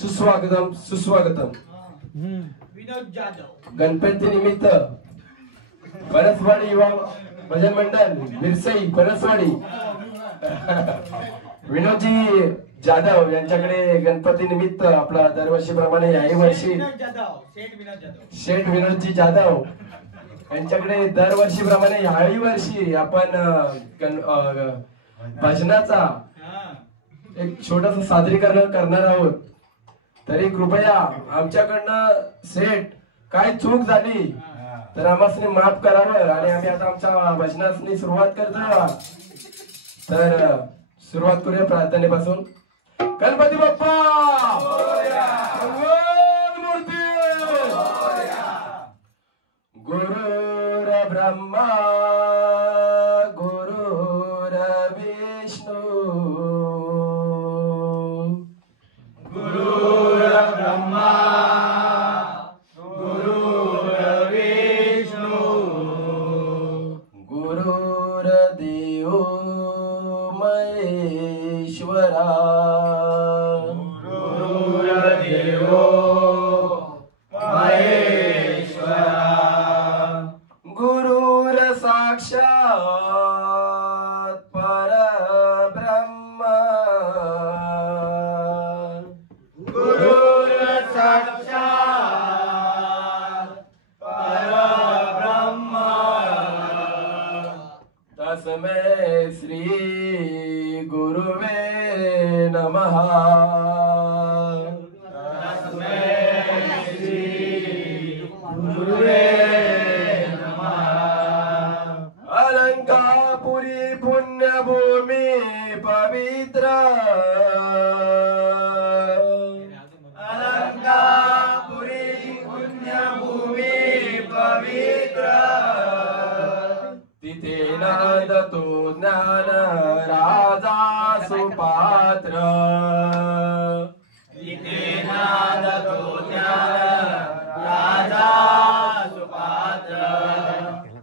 सुस्वागतम सुस्वागतम विनोद जाधव गणपती निमित्त फणसवाडी युवा भजन मंडळ मिरसई फणसवाडी विनोदजी जाधव यांच्याकडे गणपती निमित्त आपला दरवर्षीप्रमाणे याही वर्षी शेठ विनोदजी जाधव यांच्याकडे दरवर्षीप्रमाणे याही वर्षी आपण भजनाचा एक छोटस सादरीकरण करणार आहोत. तरी कृपया आमच्याकडनं सेठ काय चूक झाली तर आम्हाला माफ करावं आणि आम्ही आता आमच्या भजनासनी सुरुवात करतो. तर सुरुवात करूया प्रार्थनेपासून. गणपती बाप्पा मूर्ती गुरुर ब्रह्मा गुरुर विष्णू गुरुर ब्रह्मा गुरुर विष्णू गुरुर देव महेश्वरा गुरुर देव महेश्वरा गुरुर साक्षात परब्रह्म गुरुर साक्षात परब्रह्म तस्मै श्री गुरुवे नमः. अलंकापुरी पुण्यभूमी पवित्र अलंकापुरी पुण्यभूमी पवित्र तिथे नांदतो ज्ञान राजा सुपात्र तिथे नांदतो ज्ञान राजा सुपात्र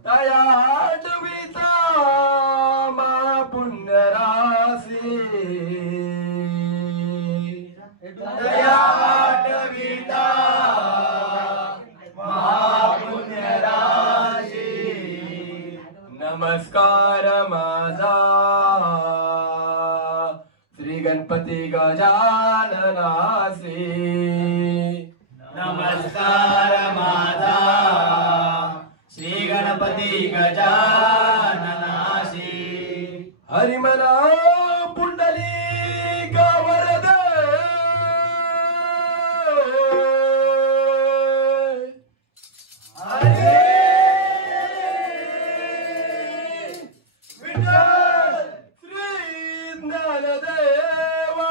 तया आठविता महापुण्य राशी तया आठविता महापुण्य राशी नमस्कार माझा श्री गणपती गजाननासी नमस्कार माझा श्री गणपती गजाननासी हरिमला पुंडली गवरद हरे विठ्ठल श्री ज्ञानदेवा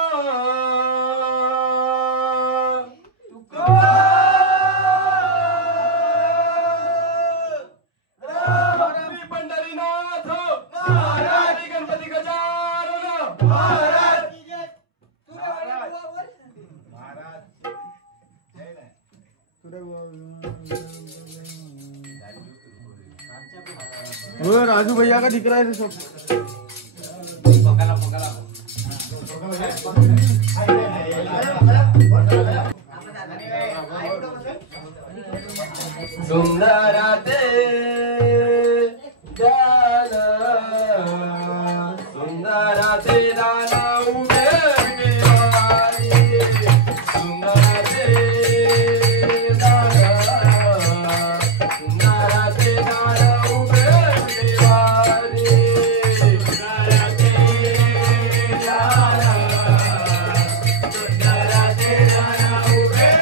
पंढरीनाथ महाराज गणपती गजानन महाराज वो राजू भैया का दिख रहा है सब। सुंदराते दाना सुंदराते दाना उभे विटेवारी सुंदराते दाना सुंदराते दाना उभे विटेवारी सुंदराते दाना सुंदराते दाना उभे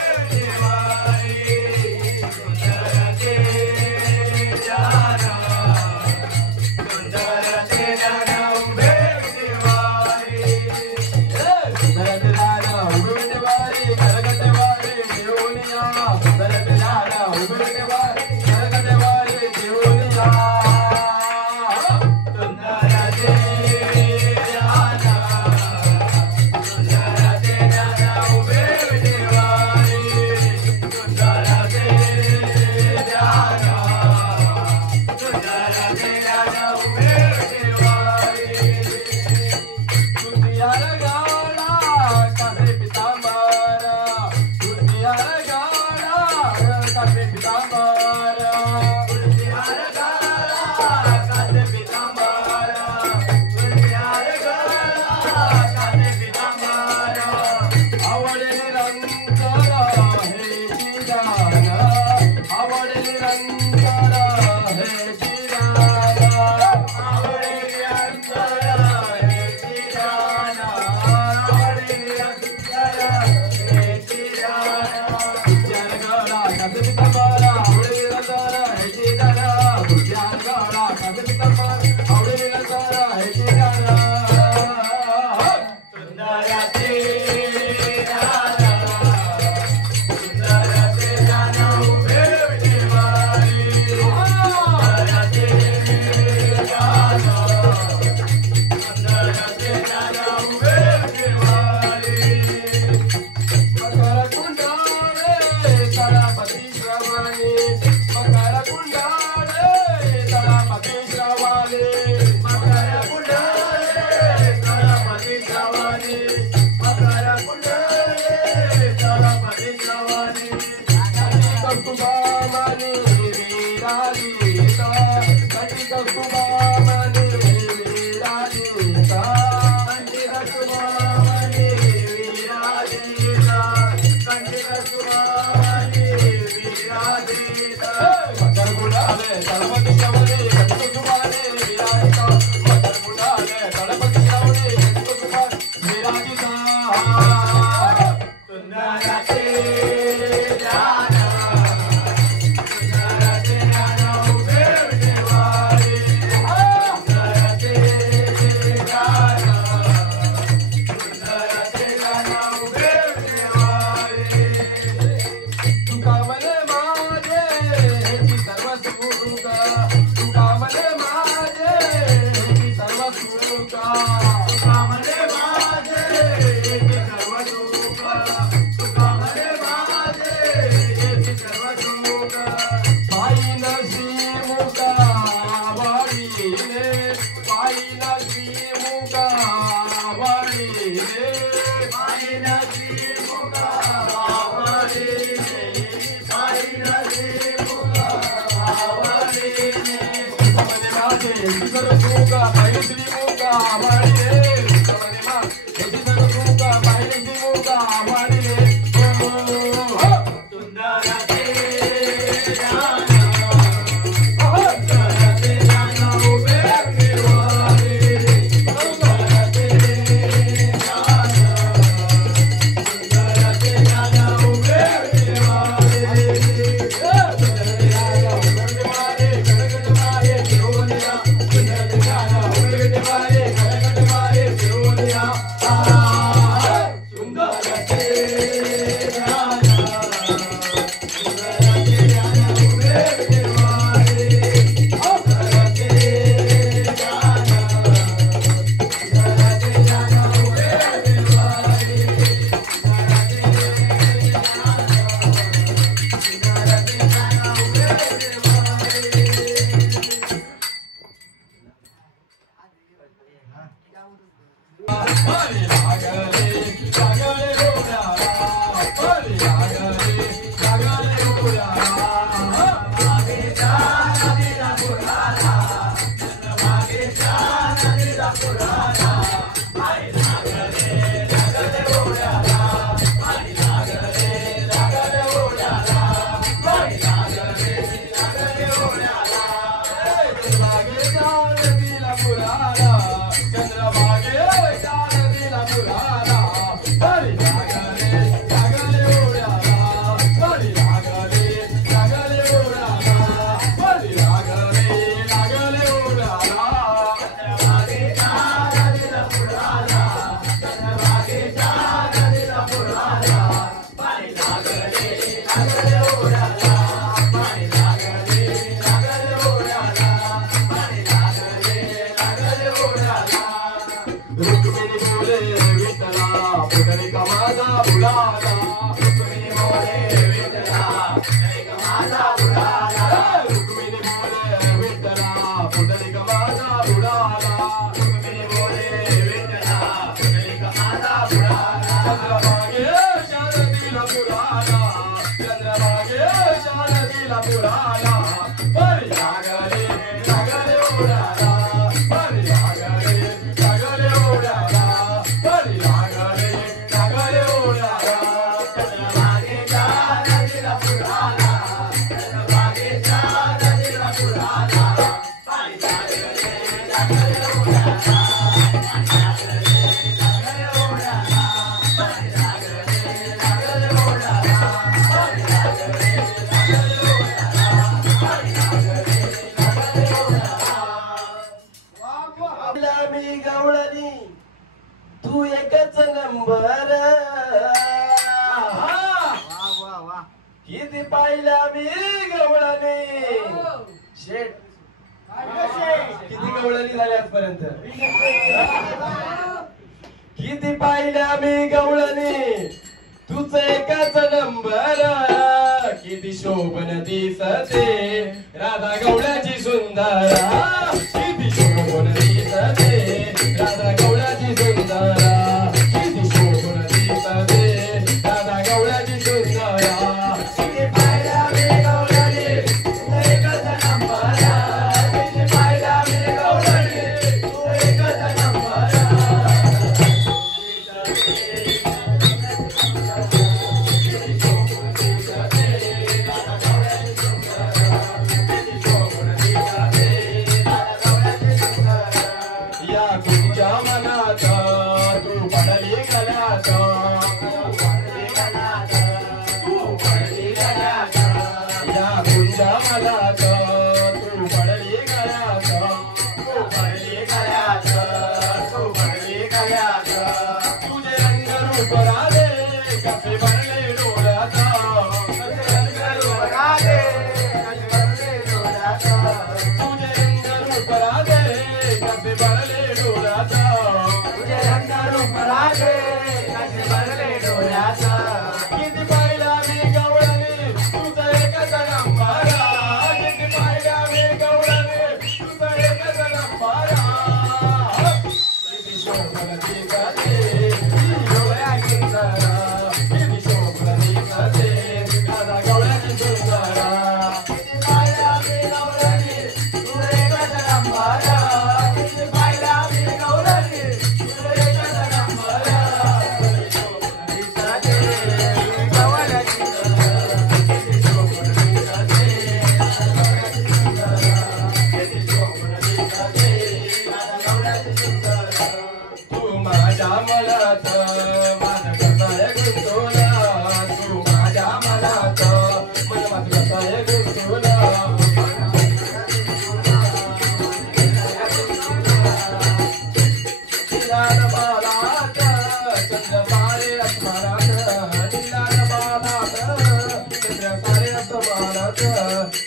सुंदर तू एकच नंबर किती पाहिला मी गवळणी शेट किती गवळणी झाल्या आजपर्यंत किती पाहिल्या मी गवळणी तुझ एकच नंबर किती शोभन दिसते राधा गवळ्याची सुंदर किती शोभन दिसते राधा गवळ्याची सुंदर किती शोभन दिसते राधा गवळ्याची सुंदर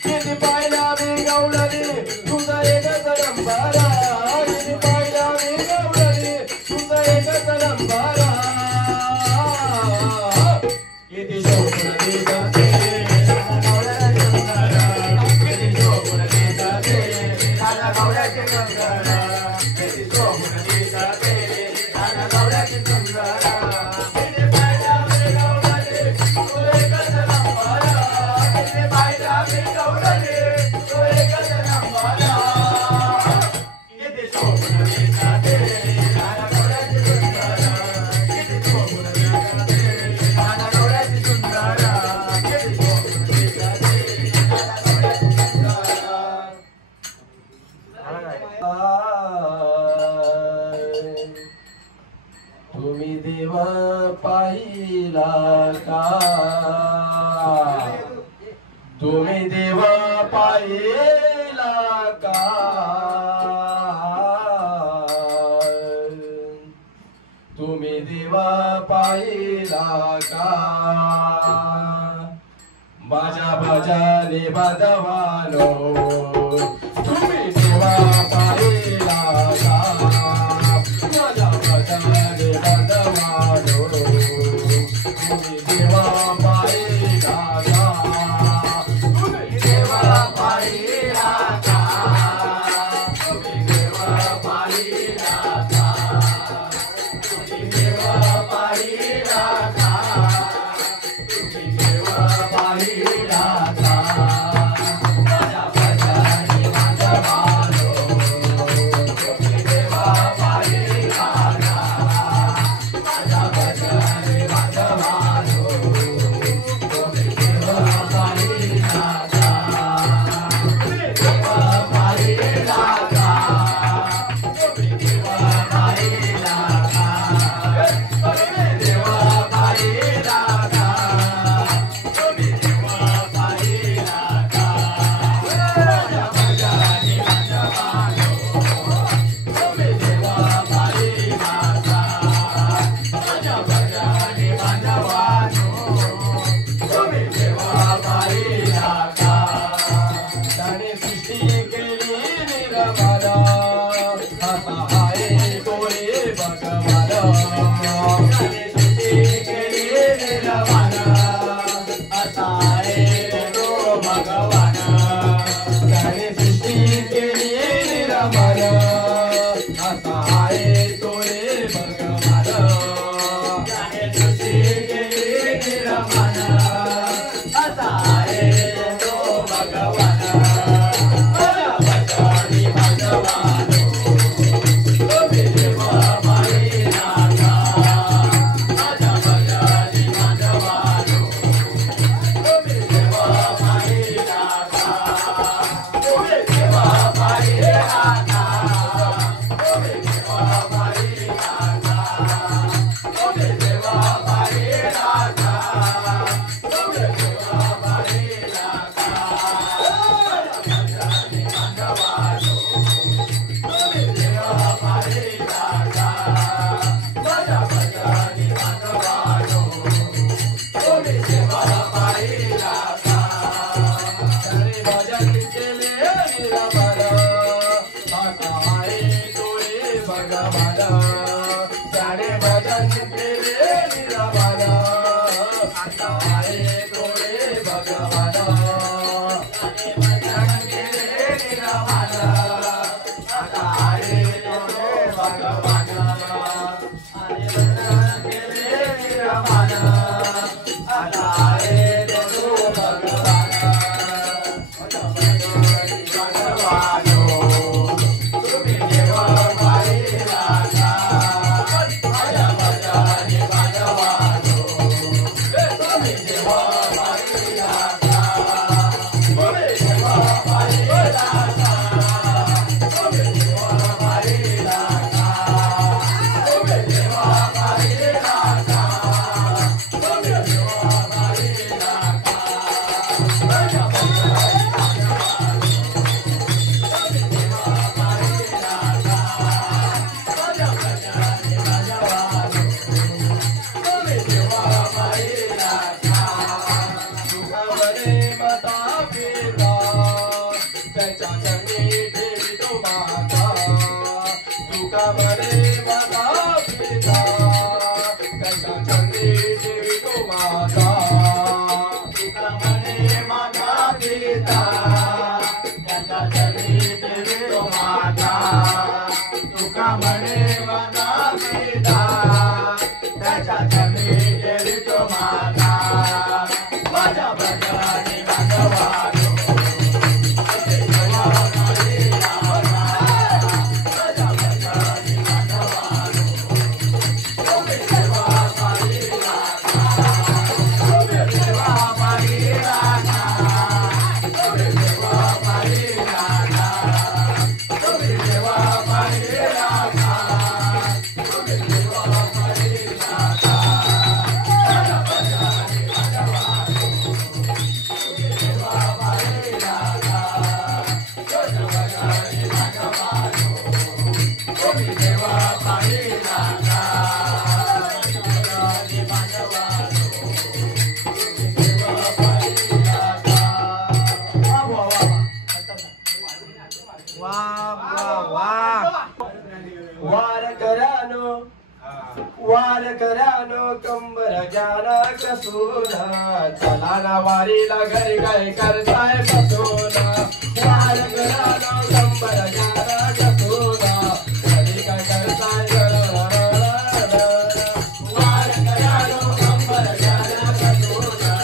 किती पाहिल्या मी गवळणी तुझ एकच नंबर किती पाहिल्या मी गवळणी तुझ एकच नंबर Ahora तुम्ही देवा पाहिला का तुम्ही देवा पाहिला का तुम्ही देवा पाहिला का बाजा बाजाने बाजवानो तुम्ही देवा पाहिला का बाजा बाजाने बाजवानो तुम्ही देवा पाहिला का तुम्ही देवा पाहिला का तुम्ही देवा पाहिला का तुम्ही देवा पाहिला का तुम्ही देवा पाहिला का बाजा बाजाने बाजवानो तुम्ही देवा पाहिला का बाजा बाजाने बाजवानो तुम्ही देवा पाहिला का तुम्ही देवा पाहिला का तुम्ही देवा पाहिला का तुम्ही देवा पाहिला का तुम्ही देवा पाहिला का बाजा बाजाने बाजवानो तुम्ही देवा पाहिला का बाजा बाजाने बाजवानो तुम्ही देवा पाहिला का त्याने सृष्टी केली निर्मला आता आहे तोरे भगवान त्याने सृष्टी केली निर्मला आता आहे तो भगवान त्याने सृष्टी केली निर्मला आता आहे तोरे भगवान त्याने सृष्टी केली निर्मला आता आहे तो भगवान बाजा बाजाने बाजवानो तुम्ही देवा पाहिला का बाजा बाजाने बाजवानो तुम्ही देवा पाहिला का तुम्ही देवा पाहिला का तुम्ही देवा पाहिला का तुम्ही देवा पाहिला का तुम्ही देवा पाहिला का बाजा बाजाने बाजवानो तुम्ही देवा पाहिला का बाजा बाजाने बाजवानो तुम्ही देवा पाहिला का त्याने भजन केले निरमला आता आहे तोरे भगवान त्याने भजन केले निरमला आता आहे तोरे भगवान त्याने भजन केले निरमला आता आहे तोरे भगवान त्याने भजन केले निरमला आता आहे तो भगवान बाजा बाजाने बाजवानो तुम्ही देवा पाहिला का बाजा बाजाने बाजवानो तुम्ही देवा पाहिला का तुम्ही देवा पाहिला का तुम्ही देवा पाहिला का तुम्ही देवा पाहिला का तुम्ही देवा पाहिला का बाजा बाजाने बाजवानो तुम्ही देवा पाहिला का बाजा बाजाने बाजवानो तुम्ही देवा पाहिला का सुखावरे माता पिता त्यांच्या चरणी ठेवितो माता सुखावरे माता पिता त्यांच्या चरणी ठेवितो माता सुखावरे माता पिता त्यांच्या चरणी ठेवितो माता सुखावरे माता पिता त्याच्या चरणी ठेवितो माता बाजा बाजाने बाजवानो तुम्ही देवा पाहिला का बाजा बाजाने बाजवानो तुम्ही देवा पाहिला का तुम्ही देवा पाहिला का तुम्ही देवा पाहिला का तुम्ही देवा वार करानो कंबर ज्ञाना कसूना चला ना वारीला घरी काय करताय बसूना वार करानो कंबर ज्ञाना कसूना घरी काय करताय वार करानो कंबर ज्ञाना कसूना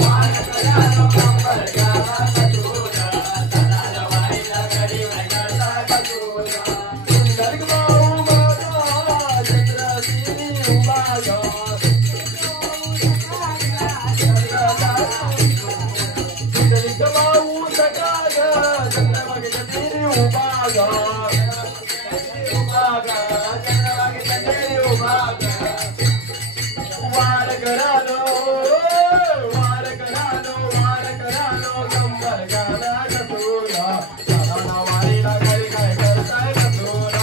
वार करानो कंबर ज्ञाना कसूना चला ना वारीला घरी काय करताय बसूना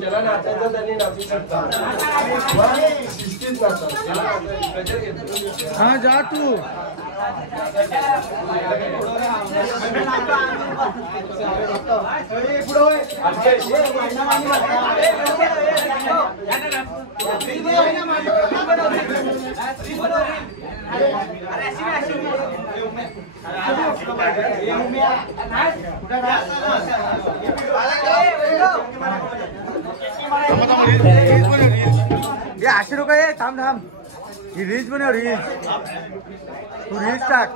ज्याला नाचायचं त्यांनी नाचू शकता शिस्तीत नाचा हाँ जा तू ये 80 रुपये थांब थांब ही रील्स बनव रील्स तू रील्स टाक